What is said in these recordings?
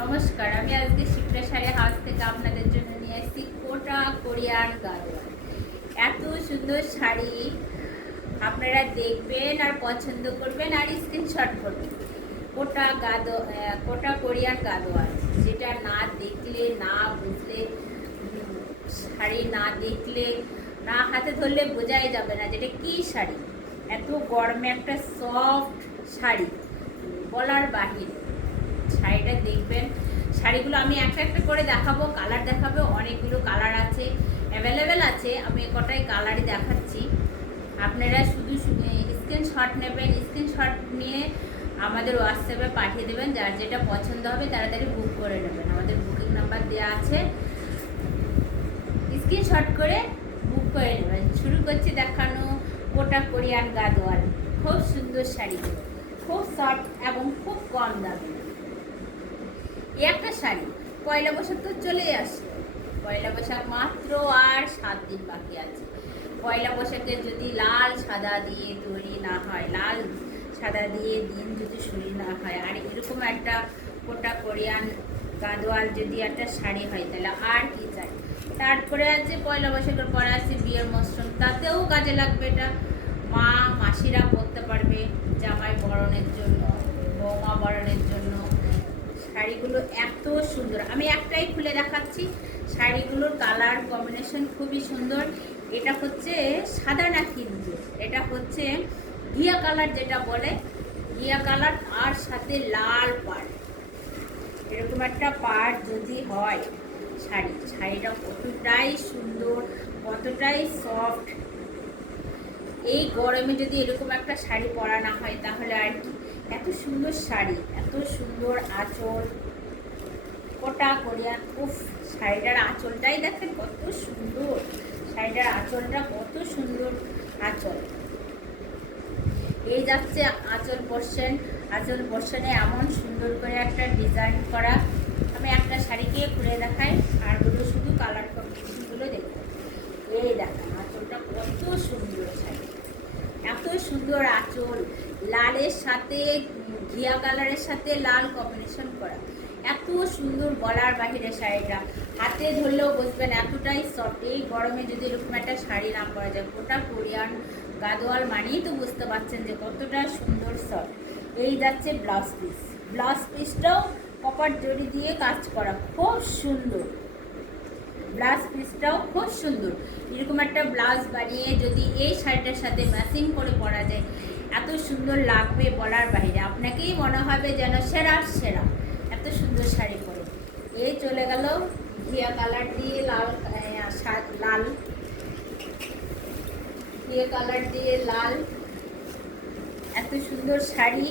নমস্কার, আমি আজকে শিপ্রা শাড়ি হাউস থেকে আপনাদের জন্য নিয়ে এসেছি কোটা কোরিয়ান গাদোয়াল। এত সুন্দর শাড়ি আপনারা দেখবেন আর পছন্দ করবেন আর স্ক্রিনশট করবেন। কোটা কোরিয়ান গাদোয়াল, যেটা না দেখলে না বুঝলে, শাড়ি না দেখলে না হাতে ধরলে বোঝাই যাবে না যেটা কি শাড়ি। এত গরমে একটা সফট শাড়ি, বলার বাহিরে। শাড়িটা দেখবেন, শাড়িগুলো আমি একটা একটা করে দেখাবো, কালার দেখাবো, অনেকগুলো কালার আছে, অ্যাভেলেবেল আছে। আমি কটাই কালারই দেখাচ্ছি, আপনারা শুধু স্ক্রিনশট নেবেন। স্ক্রিনশট নিয়ে আমাদের হোয়াটসঅ্যাপে পাঠিয়ে দেবেন। যার যেটা পছন্দ হবে তাড়াতাড়ি বুক করে নেবেন, আমাদের বুকিং নাম্বার দেওয়া আছে, স্ক্রিনশট করে বুক করে নেবেন। শুরু করছি দেখানো কোটা কোরিয়ান গাদোয়াল। খুব সুন্দর শাড়িগুলো, খুব সফট এবং খুব কম দামে। একটা শাড়ি পয়লা বৈশাখ তো চলে আসছে, পয়লা বৈশাখ মাত্র আর 7 দিন বাকি আছে। পয়লা বৈশাখে যদি লাল সাদা দিয়ে তৈরি না হয়, লাল সাদা দিয়ে দিন যদি শুরু না হয়, আর এরকম একটা কোটা কোরিয়ান গাদোয়াল যদি একটা শাড়ি হয়, তাহলে আর কি চাই। তারপরে আছে পয়লা বৈশাখের পরে আছে বিয়ের মরশুম, তাতেও কাজে লাগবে। এটা মা মাসিরা পরতে পারবে জামাই বরণের জন্য, বৌমা বরণের জন্য। শাড়িগুলো এত সুন্দর, আমি একটাই খুলে দেখাচ্ছি। শাড়িগুলোর কালার কম্বিনেশন খুবই সুন্দর। এটা হচ্ছে সাদা না, কিন্তু এটা হচ্ছে ঘিয়া কালার, যেটা বলে ঘিয়া কালার, আর সাথে লাল পাড়। এরকম একটা পাড় যদি হয় শাড়িটা কতটাই সুন্দর, কতটাই সফট। এই গরমে যদি এরকম একটা শাড়ি পরা না হয় তাহলে আর কি। এত সুন্দর শাড়ি, এত সুন্দর আঁচল, কোটা কোরিয়ান। উফ, শাড়িটার আঁচলটাই দেখেন কত সুন্দর, শাড়িটার আঁচলটা কত সুন্দর আঁচল। এই যাচ্ছে আঁচল পোর্শন, আঁচল পোর্শনে এমন সুন্দর করে একটা ডিজাইন করা। আমি একটা শাড়িকে খুলে দেখাই, আরগুলো শুধু কালার কম্বিনেশনগুলো দেখুন। এই দেখেন আঁচলটা কত সুন্দর, শাড়ি এত সুন্দর আঁচল, লালের সাথে ঘিয়া কালারের সাথে লাল কম্বিনেশন করা, এত সুন্দর, বলার বাহিরে। শাড়িটা হাতে ধরলেও বুঝবেন এতটাই সফট। এই গরমে যদি এরকম একটা শাড়ি না পরা যায়, গোটা কোরিয়ান গাদোয়াল মানেই তো বুঝতে পারছেন যে কতটা সুন্দর সফট। এই যাচ্ছে ব্লাউজ পিস, ব্লাউজ পিসটাও কপার জড়ি দিয়ে কাজ করা, খুব সুন্দর। ব্লাউজ পিসটাও খুব সুন্দর। এরকম একটা ব্লাউজ বানিয়ে যদি এই শাড়িটার সাথে ম্যাচিং করে পরা যায়, এত সুন্দর লাগবে বলার বাইরে। আপনাকেই মনে হবে যেন সেরা সেরা, এত সুন্দর শাড়ি পরে। এই চলে গেল ঘিয়া কালার দিয়ে লাল, লাল ঘিয়া কালার দিয়ে লাল, এত সুন্দর শাড়ি।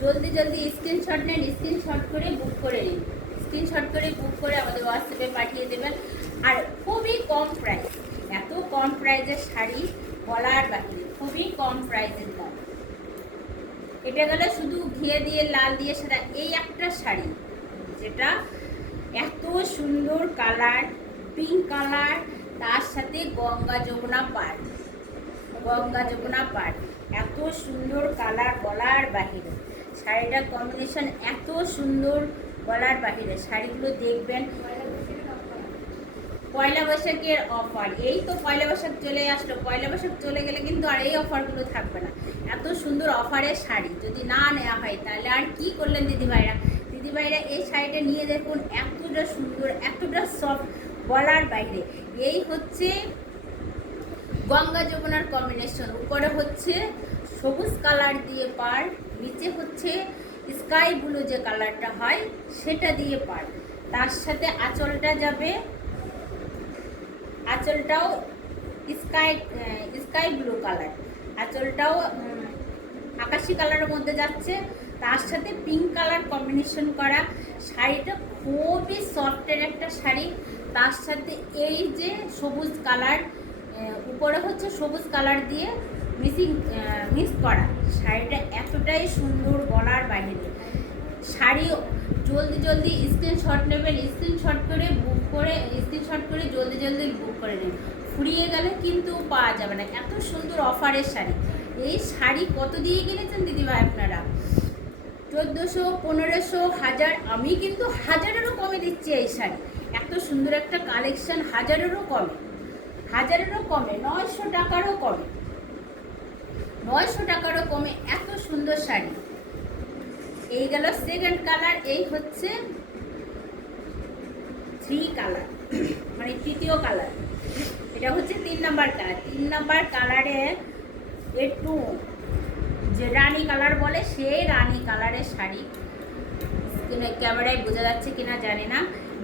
জলদি জলদি স্ক্রিনশট নেন, স্ক্রিনশট করে বুক করে নিন, স্ক্রিনশট করে বুক করে আমাদের হোয়াটসঅ্যাপে পাঠিয়ে দেবেন। আর খুবই কম প্রাইস, এত কম প্রাইসের শাড়ি বলার বাহিরে, খুবই কম প্রাইসের দাম। এটা গেল শুধু ঘিয়ে দিয়ে লাল দিয়ে সাদা, এই একটা শাড়ি যেটা এত সুন্দর কালার, পিঙ্ক কালার, তার সাথে গঙ্গা যমুনা পাড়, গঙ্গা যমুনা পাড়, এত সুন্দর কালার বলার বাহিরে। শাড়িটার কম্বিনেশন এত সুন্দর বলার বাহিরে। শাড়িগুলো দেখবেন। পয়লা বৈশাখের অফার, এই তো পয়লা বৈশাখ চলে আসলো, পয়লা বৈশাখ চলে গেলে কিন্তু আর এই অফারগুলো থাকবে না। এত সুন্দর অফারের শাড়ি যদি না নেওয়া হয় তাহলে আর কি করলেন দিদিভাইরা। দিদিভাইরা এই শাড়িটা নিয়ে দেখুন, এতটা সুন্দর, এতটা সফট বলার বাইরে। এই হচ্ছে গঙ্গা যমুনার কম্বিনেশন, উপরে হচ্ছে সবুজ কালার দিয়ে পাড়, নিচে হচ্ছে স্কাই ব্লু যে কালারটা হয় সেটা দিয়ে পাড়, তার সাথে আঁচলটা যাবে, আঁচলটাও স্কাই ব্লু কালার, আঁচলটাও আকাশি কালারের মধ্যে যাচ্ছে, তার সাথে পিঙ্ক কালার কম্বিনেশন করা। শাড়িটা খুবই সফটের একটা শাড়ি, তার সাথে এই যে সবুজ কালার, উপরে হচ্ছে সবুজ কালার দিয়ে মিক্স করা। শাড়িটা এতটাই সুন্দর বলার বাইরে। শাড়ি জলদি জলদি স্ক্রিনশট নেবেন, স্ক্রিনশট করে বুক করে, স্ক্রিনশট করে জলদি জলদি বুক করে নেবেন। ফুরিয়ে গেলে কিন্তু পাওয়া যাবে না। এত সুন্দর অফারের শাড়ি। এই শাড়ি কত দিয়ে কিনেছেন দিদিভাই আপনারা? 1400, 1500, 1000, আমি কিন্তু 1000-এরও কমে দিচ্ছি এই শাড়ি। এত সুন্দর একটা কালেকশন, 1000-এরও কমে, 1000-এরও কমে, 900 টাকারও কমে, 900 টাকারও কমে এত সুন্দর শাড়ি। এই গেল সেকেন্ড কালার। এই হচ্ছে 3 কালার, মানে তৃতীয় কালার। এটা হচ্ছে 3 নাম্বার কালার। 3 নাম্বার কালারে একটু যে রানী কালার বলে, সেই রানী কালারের শাড়ি। ক্যামেরায় বোঝা যাচ্ছে কিনা জানি না।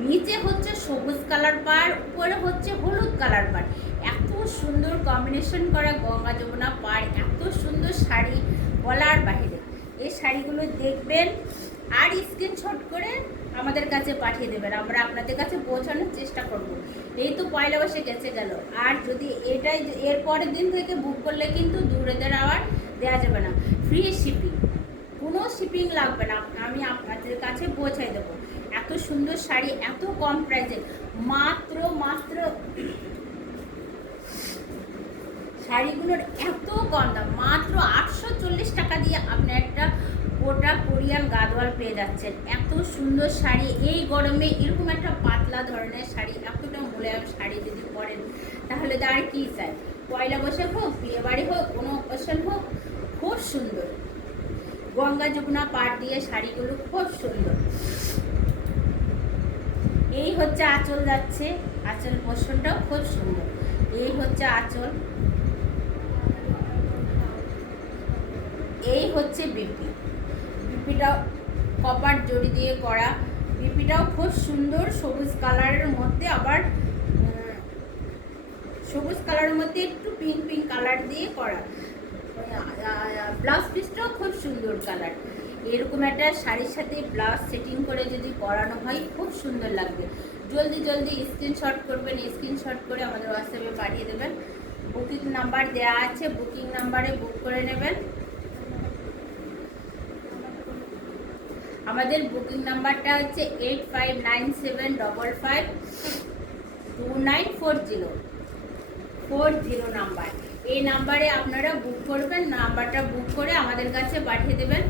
নিচে হচ্ছে সবুজ কালার পাড়, উপরে হচ্ছে হলুদ কালার পাড়। এত সুন্দর কম্বিনেশন করা গঙ্গা যমুনা পাড়, এত সুন্দর শাড়ি বলার বাইরে। এই শাড়িগুলো দেখবেন আর স্ক্রিনশট করে আমাদের কাছে পাঠিয়ে দেবেন, আমরা আপনাদের কাছে পৌঁছানোর চেষ্টা করব। এই তো পয়লা বৈশাখ গেছে গেল, আর যদি এটাই এর পরের দিন থেকে বুক করলে কিন্তু দূরেদের আবার দেওয়া যাবে না, ফ্রি শিপিং, কোনো শিপিং লাগবে না, আমি আপনাদের কাছে পৌঁছাই দেবো। এত সুন্দর শাড়ি এত কম প্রাইসে, মাত্র শাড়িগুলোর এত কম দাম, মাত্র 840 টাকা দিয়ে আপনি একটা গোটা কোরিয়ান গাদোয়াল পেয়ে যাচ্ছেন। এত সুন্দর শাড়ি এই গরমে, এরকম একটা পাতলা ধরনের শাড়ি, এতটা মোলায়েম শাড়ি যদি পরেন তাহলে তো আর কি চাই। পয়লা বৈশাখ হোক, বিয়ে বাড়ি হোক, কোনো অকেশন হোক, খুব সুন্দর গঙ্গা যমুনা পাড় দিয়ে শাড়িগুলো খুব সুন্দর। এই হচ্ছে আঁচল যাচ্ছে, আঁচল পোর্শনটাও খুব সুন্দর। এই হচ্ছে আঁচল, এই হচ্ছে বিপিটাও কপার জড়ি দিয়ে করা, বিপিটাও খুব সুন্দর সবুজ কালারের মধ্যে, আবার সবুজ কালারের মধ্যে একটু পিঙ্ক কালার দিয়ে করা। ব্লাউজ পিসটাও খুব সুন্দর কালার। এরকম একটা শাড়ির সাথে ব্লাউজ সেটিং করে যদি পরানো হয় খুব সুন্দর লাগবে। জলদি স্ক্রিনশট করবেন, স্ক্রিনশট করে আমাদের হোয়াটসঅ্যাপে পাঠিয়ে দেবেন। বুকিং নাম্বার দেওয়া আছে, বুকিং নাম্বারে বুক করে নেবেন। আমাদের বুকিং নাম্বারটা হচ্ছে 8597552940 নাম্বার। এই নাম্বারে আপনারা বুক করবেন, নাম্বারটা বুক করে আমাদের কাছে পাঠিয়ে দেবেন।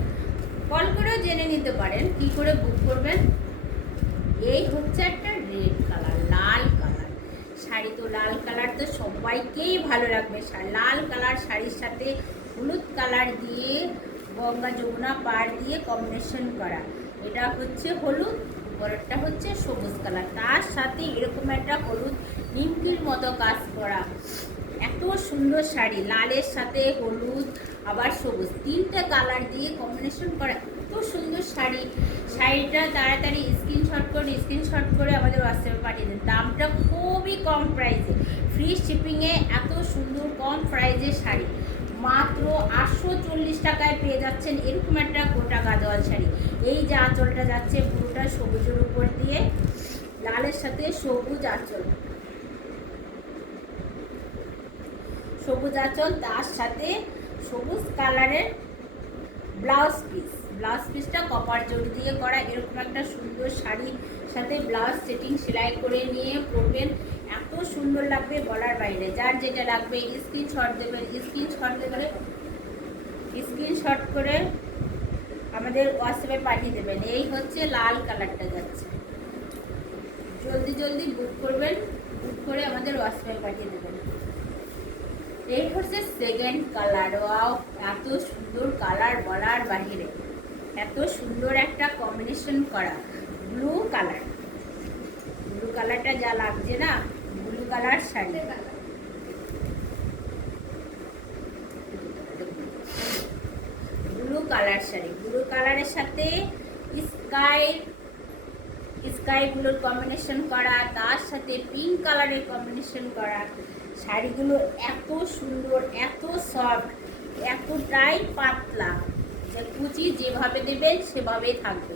কল করেও জেনে নিতে পারেন কি করে বুক করবেন। এই হচ্ছে একটা রেড কালার, লাল কালার শাড়ি। তো লাল কালার তো সবাইকেই ভালো লাগবে। লাল কালার শাড়ির সাথে হলুদ কালার দিয়ে গঙ্গা যমুনা পাড় দিয়ে কম্বিনেশন করা। এটা হচ্ছে হলুদ, উপরেরটা হচ্ছে সবুজ কালার, তার সাথে এরকম একটা হলুদ নিমকির মতো কাজ করা। এত সুন্দর শাড়ি, লালের সাথে হলুদ আবার সবুজ, 3টে কালার দিয়ে কম্বিনেশন করা। এত সুন্দর শাড়ি। শাড়িটা তাড়াতাড়ি স্ক্রিনশট করে আমাদের হোয়াটসঅ্যাপে পাঠিয়ে দিন। দামটা খুবই কম প্রাইসে, ফ্রি শিপিংয়ে এত সুন্দর কম প্রাইসে শাড়ি মাত্র 840 টাকায় পেয়ে যাচ্ছেন এরকম একটা গোটা গাদোয়াল শাড়ি। এই যে আঁচলটা যাচ্ছে পুরোটা সবুজের উপর দিয়ে, লালের সাথে সবুজ আঁচল, সবুজ আঁচল, তার সাথে সবুজ কালারের ব্লাউজ পিসটা কপার জড়ি দিয়ে করা। এরকম একটা সুন্দর শাড়ির সাথে ব্লাউজ সেটিং সেলাই করে নিয়ে পরবেন, এত সুন্দর লাগবে বলার বাইরে। যার যেটা লাগবে স্ক্রিনশট দেবেন, স্ক্রিনশট করে আমাদের হোয়াটসঅ্যাপে পাঠিয়ে দেবেন। এই হচ্ছে লাল কালারটা যাচ্ছে, জলদি বুক করবেন, বুক করে আমাদের হোয়াটসঅ্যাপে পাঠিয়ে দেবেন। এই হচ্ছে সেকেন্ড কালার। ওয়াও, এত সুন্দর কালার বলার বাহিরে, এত সুন্দর একটা কম্বিনেশন করা ব্লু কালারটা যা লাগছে না, ব্লু কালার শাড়ি। ব্লু কালারের সাথে স্কাই ব্লুর কম্বিনেশন করা, তার সাথে পিঙ্ক কালারের কম্বিনেশন করা। শাড়িগুলো এত সুন্দর, এত সফট, এতটাই পাতলা যে কুচি যেভাবে দেবেন সেভাবেই থাকবে।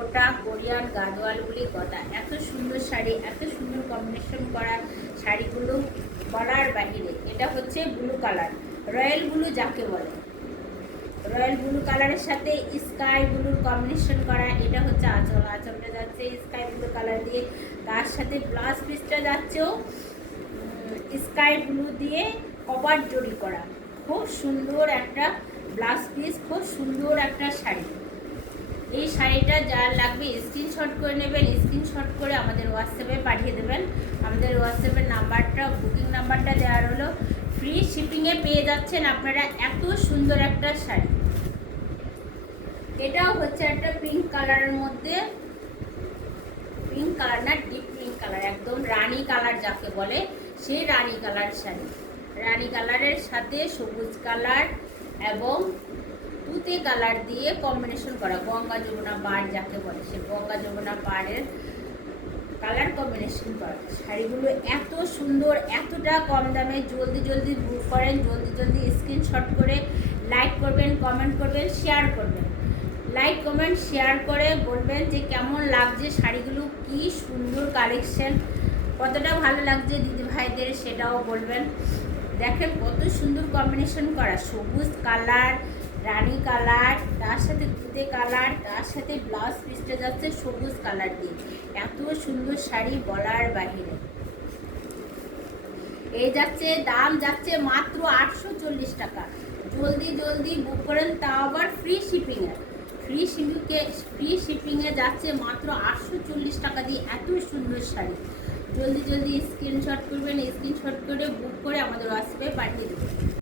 ওটা কোরিয়ান গাদোয়ালগুলি কথা। এত সুন্দর শাড়ি, এত সুন্দর কম্বিনেশন করা শাড়িগুলো বলার বাহিরে। এটা হচ্ছে ব্লু কালার, রয়্যাল ব্লু যাকে বলে, রয়্যাল ব্লু কালারের সাথে স্কাই ব্লুর কম্বিনেশন করা। এটা হচ্ছে আঁচলটা যাচ্ছে স্কাই ব্লু কালার দিয়ে, তার সাথে ব্লাউজ পিসটা যাচ্ছেও স্কাই ব্লু দিয়ে কপার জড়ি করা। খুব সুন্দর একটা ব্লাউজ পিস, খুব সুন্দর একটা শাড়ি। এই শাড়িটা যার লাগবে স্ক্রিনশট করে নেবেন, স্ক্রিনশট করে আমাদের হোয়াটসঅ্যাপে পাঠিয়ে দেবেন। আমাদের হোয়াটসঅ্যাপের নাম্বারটা, বুকিং নাম্বারটা দেওয়া হলো। ফ্রি শিপিংয়ে পেয়ে যাচ্ছেন আপনারা এত সুন্দর একটা শাড়ি। এটাও হচ্ছে একটা পিঙ্ক কালারের মধ্যে, পিঙ্ক কালার না, ডিপ পিঙ্ক কালার, একদম রানী কালার যাকে বলে সেই রানী কালার শাড়ি। রানী কালারের সাথে সবুজ কালার এবং তুতে কালার দিয়ে কম্বিনেশন করা, গঙ্গা যমুনা পাড় যাকে বলে সে গঙ্গা যমুনা পাড়ের কালার কম্বিনেশন করা শাড়িগুলো এত সুন্দর, এতটা কম দামে। জলদি জলদি বুক করেন, জলদি জলদি স্ক্রিনশট করে লাইক করবেন, কমেন্ট করবেন, শেয়ার করবেন। লাইক কমেন্ট শেয়ার করে বলবেন যে কেমন লাগছে শাড়িগুলো, কি সুন্দর কালেকশন, কতটা ভালো লাগছে দিদি ভাইদের সেটাও বলবেন। দেখেন কত সুন্দর কম্বিনেশন করা, সবুজ কালার, রানী কালার, তার সাথে তুতে কালার, তার সাথে ব্লাউজ পিসটা যাচ্ছে সবুজ কালার দিয়ে। এত সুন্দর শাড়ি বলার বাহিরে। এই যাচ্ছে, দাম যাচ্ছে মাত্র 840 টাকা। জলদি জলদি বুক করেন, তাও আবার ফ্রি শিপিংয়ে। ফ্রি শিপিংয়ে যাচ্ছে মাত্র 840 টাকা দিয়ে এত সুন্দর শাড়ি। জলদি জলদি স্ক্রিনশট করবেন, স্ক্রিনশট করে বুক করে আমাদের হোয়াটসঅ্যাপে পাঠিয়ে দেবেন।